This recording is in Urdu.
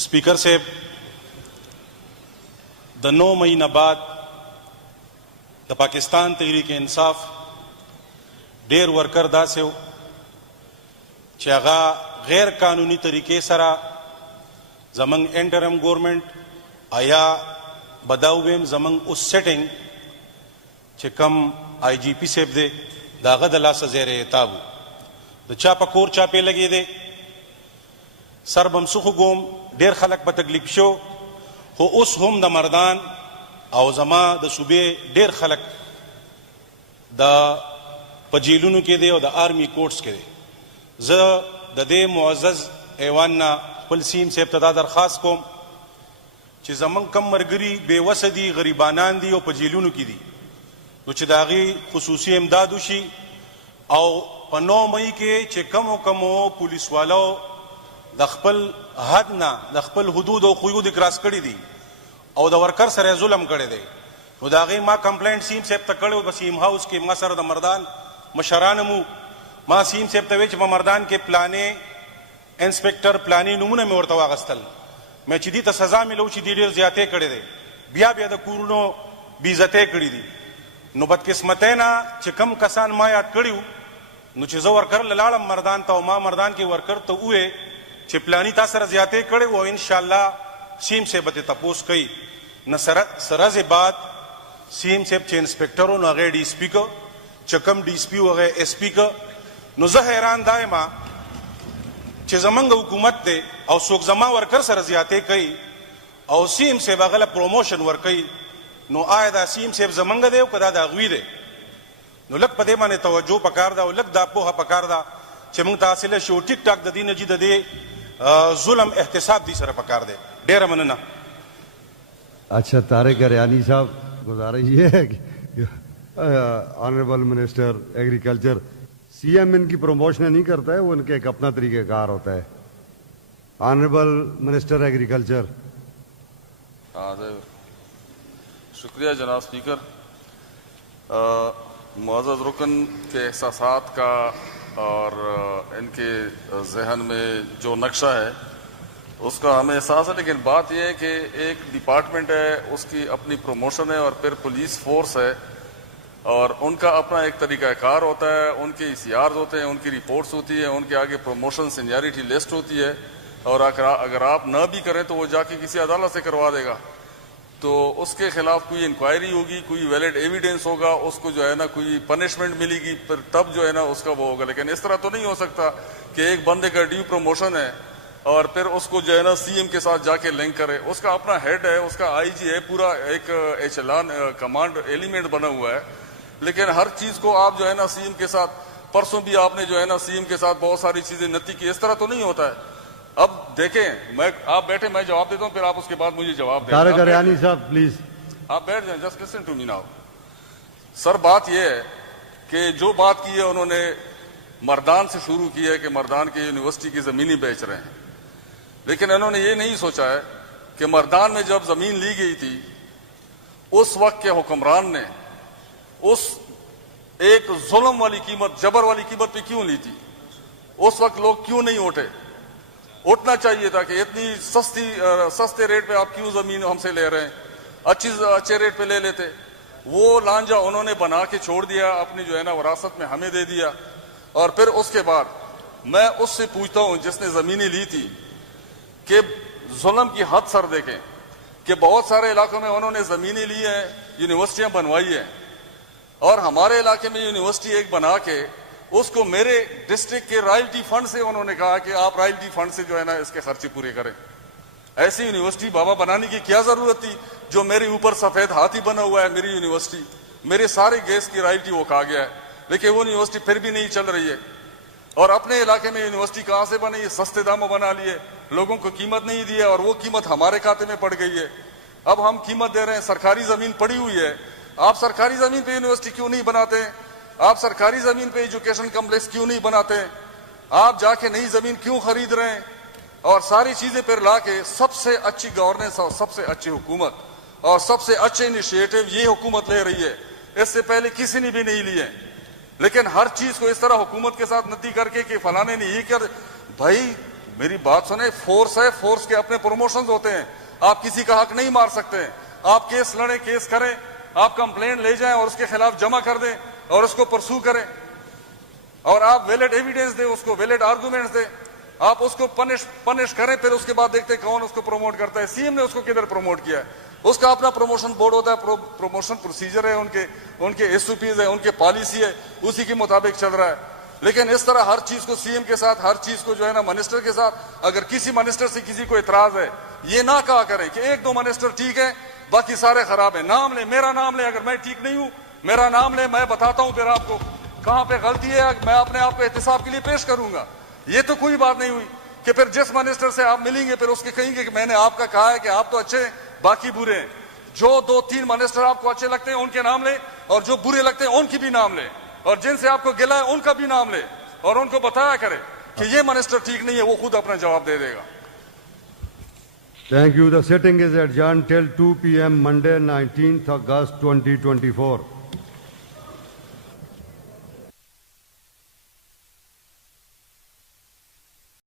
سپیکر صاحب د 9 مئی نه بعد د پاکستان تحریک انصاف ډیر ورکر داسې و چې هغه غیر قانوني طریقې سره زمونږ انټرم ګورنمنټ آیا بداو ویم زمونږ اوس سیټینګ چې کم آئی جی پی صاحب دی د هغه د لاسه زیر عتاب و د چا په کور چاپې لګې دی سر بمسخو ګوم ډیر خلک په تکلیف شو خو اوس هم د مردان او زما د صوبې ډیر خلک د په جیلونو کې دی او د آرمی کوټس کې دی زه د دې معزز ایوان نه خپل سیم صاحب ته دا درخواست کوم چې زمونږ کم مرګري بې وسه دي غریبانان دي او په جیلونو کې دي نو چې د هغې خصوصي امداد وشي او په 9 مئی کې چې کمو پولیس والو د خپل حد نه د خپل حدود او قیود کراس کړي دي او د ورکر سره ظلم کړی دی نو د هغې ما کمپلینټ سیم صاحب ته کړی و په سیم هاوس کې ما سره د مردان مشران مو ما سیم صاحب ته وی چې په مردان کې پلانې انسپکټر پلانې نومونه مې ورته واغستل مې چې دې ته سزا ملو چې دې ډېر زیاتې کړی دی بیا د کورونو بېعزتۍ کړي دي نو بدقسمتۍ نه چې کم کسان ما یاد کړي وو نو چې زه ورکر له لاړم مردان ته او ما مردان کې ورکر ته ووې چې پلانی تا سره زیاتې کړی و او انشاءالله سیم صاحب به تپوس کوي نه سرز بعد سیم صاحب چې انسپکټر و نو هغې ډي سپي که چې کم ډي سپي و هغې ایس پي که نو زه حیران دا یم چې زمونږ حکومت دی او څوک زما ورکر سره زیاتې کوي او سیم صاحب هغه له پروموشن ورکوي نو آیا دا سیم صاحب زمونږ دی او که دا د هغوی دی نو لږ په دې باندې توجه پکار ده او لږ دا پوهه پکار ده چې موږ ته حاصله شي او ټیک ټاک د دې نه چې د دې ظلم احتساب دی سره پکار دی ډیره مننه اچھا طارق اریانی صاحب گزارش یہ ہے کہ honourable minister agriculture C M ان کی پروموشن نہیں کرتا ہے وہ ان کا ایک اپنا طریقہ کار ہوتا ہے آنریبل منسٹر ایگریکلچر شکریہ جناب اسپیکر معزز رکن کے احساسات کا اور ان کے ذہن میں جو نقشہ ہے اس کا ہمیں احساس ہے لیکن بات یہ ہے کہ ایک ڈپارٹمنٹ ہے اس کی اپنی پروموشن ہے اور پھر پولیس فورس ہے اور ان کا اپنا ایک طریقہ کار ہوتا ہے ان کے ECRs ہوتے ہیں ان کی رپورٹس ہوتی ہیں ان کے آگے پروموشن سینیارٹی لسٹ ہوتی ہے اور اگر آپ نہ بھی کریں تو وہ جا کے کسی عدالت سے کروا دے گا تو اس کے خلاف کوئی انکوائری ہوگی کوئی ویلڈ ایویڈنس ہوگا اس کو جو ہے نا کوئی پنشمنٹ ملے گی پھر تب جو ہے نا اس کا وہ ہوگا لیکن اس طرح تو نہیں ہو سکتا کہ ایک بندے کا ڈیو پروموشن ہے اور پھر اس کو جو ہے نا سی ایم کے ساتھ جا کے لنک کرے اس کا اپنا ہیڈ ہے اس کا آئی جی ہے پورا ایک ایچلان کمانڈ ایلیمنٹ بنا ہوا ہے لیکن ہر چیز کو آپ جو ہے نا سی ایم کے ساتھ پرسوں بھی آپ نے جو ہے نا سی ایم کے ساتھ بہت ساری چیزیں نتی کی اس طرح تو نہیں ہوتا ہے اب دیکھیں میں آپ بیٹھے میں جواب دیتا ہوں پھر آپ اس کے بعد مجھے جواب دیں طارق اریانی صاحب پلیز آپ بیٹھ جائیں just listen to me now sir بات یہ ہے کہ جو بات کی ہے انہوں نے مردان سے شروع کی ہے کہ مردان کے یونیورسٹی کی زمینیں بیچ رہے ہیں لیکن انہوں نے یہ نہیں سوچا ہے کہ مردان میں جب زمین لی گئی تھی اس وقت کے حکمران نے اس ایک ظلم والی قیمت جبر والی قیمت پہ کیوں لی تھی اس وقت لوگ کیوں نہیں اٹھے اٹھنا چاہیے تھا کہ اتنی سستے ریٹ پہ آپ کیوں زمین ہم سے لے رہے ہیں اچھے ریٹ پہ لے لیتے وہ لانجا انہوں نے بنا کے چھوڑ دیا اپنی جو ہے نا وراثت میں ہمیں دے دیا اور پھر اس کے بعد میں اس سے پوچھتا ہوں جس نے زمینیں لی تھی کہ ظلم کی حد سر دیکھیں کہ بہت سارے علاقوں میں انہوں نے زمینیں لی ہیں یونیورسٹیاں بنوائی ہیں اور ہمارے علاقے میں یونیورسٹی ایک بنا کے اس کو میرے ڈسٹرکٹ کے رائلٹی فنڈ سے انہوں نے کہا کہ آپ رائلٹی فنڈ سے جو ہے نا اس کے خرچے پورے کریں ایسی یونیورسٹی بابا بنانے کی کیا ضرورت تھی جو میرے اوپر سفید ہاتھی بنا ہوا ہے میری یونیورسٹی میرے سارے گیس کی رائلٹی وہ کھا گیا ہے لیکن وہ یونیورسٹی پھر بھی نہیں چل رہی ہے اور اپنے علاقے میں یونیورسٹی کہاں سے بنے یہ سستے داموں بنا لیے لوگوں کو قیمت نہیں دی ہے اور وہ قیمت ہمارے کھاتے میں پڑ گئی ہے اب ہم قیمت دے رہے ہیں سرکاری زمین پڑی ہوئی ہے آپ سرکاری زمین پہ یونیورسٹی کیوں نہیں بناتے ہیں آپ سرکاری زمین پہ ایجوکیشن کمپلیکس کیوں نہیں بناتے ہیں آپ جا کے نئی زمین کیوں خرید رہے ہیں اور ساری چیزیں پھر لا کے سب سے اچھی گورننس اور سب سے اچھی حکومت اور سب سے اچھے انیشیٹو یہ حکومت لے رہی ہے اس سے پہلے کسی نے بھی نہیں لیے لیکن ہر چیز کو اس طرح حکومت کے ساتھ نتی کر کے کہ فلانے نے یہ کر بھائی میری بات سنیں, فورس ہے, فورس کے اپنے پروموشنز ہوتے ہیں. آپ کسی کا حق نہیں مار سکتے. آپ کیس لڑیں, کیس کریں, آپ کمپلین لے جائیں اور اس کے خلاف جمع کر دیں اور اس کو پرسو کریں, اور آپ ویلڈ ایویڈنس دیں, اس کو ویلڈ آرگومنٹس دیں, آپ اس کو پنش کریں, پھر اس کے بعد دیکھتے ہیں کون اس کو پروموٹ کرتا ہے. سی ایم نے اس کو کدھر پروموٹ کیا ہے؟ اس کا اپنا پروموشن بورڈ ہوتا ہے, پروموشن پروسیجر ہے, ان کے ایس او پیز ہے, ان کے پالیسی ہے, اسی کے مطابق چل رہا ہے. لیکن اس طرح ہر چیز کو سی ایم کے ساتھ, ہر چیز کو جو ہے نا منسٹر کے ساتھ, اگر کسی منسٹر سے کسی کو اعتراض ہے, یہ نہ کہا کریں کہ ایک دو منسٹر ٹھیک ہے باقی سارے خراب ہیں. نام لیں, میرا نام لیں, اگر میں ٹھیک نہیں ہوں میرا نام لیں, میں بتاتا ہوں پھر آپ کو کہاں پہ غلطی ہے, میں اپنے آپ کو احتساب کے لیے پیش کروں گا. یہ تو کوئی بات نہیں ہوئی کہ پھر جس منسٹر سے آپ ملیں گے پھر اس کے کہیں گے کہ میں نے آپ کا کہا ہے کہ آپ تو اچھے ہیں باقی برے ہیں. جو 2-3 منسٹر آپ کو اچھے لگتے ہیں ان کے نام لیں, اور جو برے لگتے ہیں ان کی بھی نام لیں, اور جن سے آپ کو گلا ہے ان کا بھی نام لیں, اور ان کو بتایا کرے کہ یہ منسٹر ٹھیک نہیں ہے, وہ خود اپنا جواب دے دے گا. Thank you. The sitting is adjourned till 2 p.m. Monday, 19th August 2024.